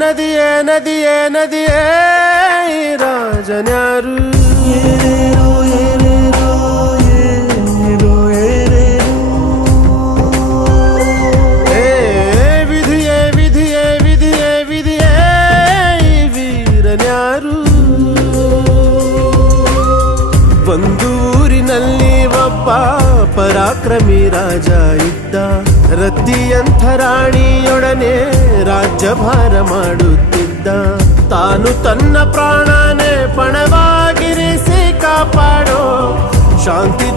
ನದಿಯೇ ನದಿಯೇ ನದಿಯೇ ಈ ರಾಜನ್ಯಾರು ಏರೇರೋ ಏರೇರೋ ಏರೇರೋ ಏರೇರೋ ವಿಧಿಯೇ ವಿಧಿಯೇ ವಿಧಿಯೇ ವಿಧಿಯೇ ಈ ವೀರನ್ಯಾರು ಒಂದು ಊರಿನಲ್ಲಿ ಒಬ್ಬ ಪರಾಕ್ರಮಿ ರಾಜ ಇದ್ದ ರತಿಯಂಥ ರಾಣಿಯೊಡನೆ ರಾಜ್ಯಭಾರ ಮಾಡುತ್ತಿದ್ದ ತಾನು ತನ್ನ ಪ್ರಾಣನೇ ಪಣವಾಗಿರಿಸಿ ಕಾಪಾಡೋ ಶಾಂತಿ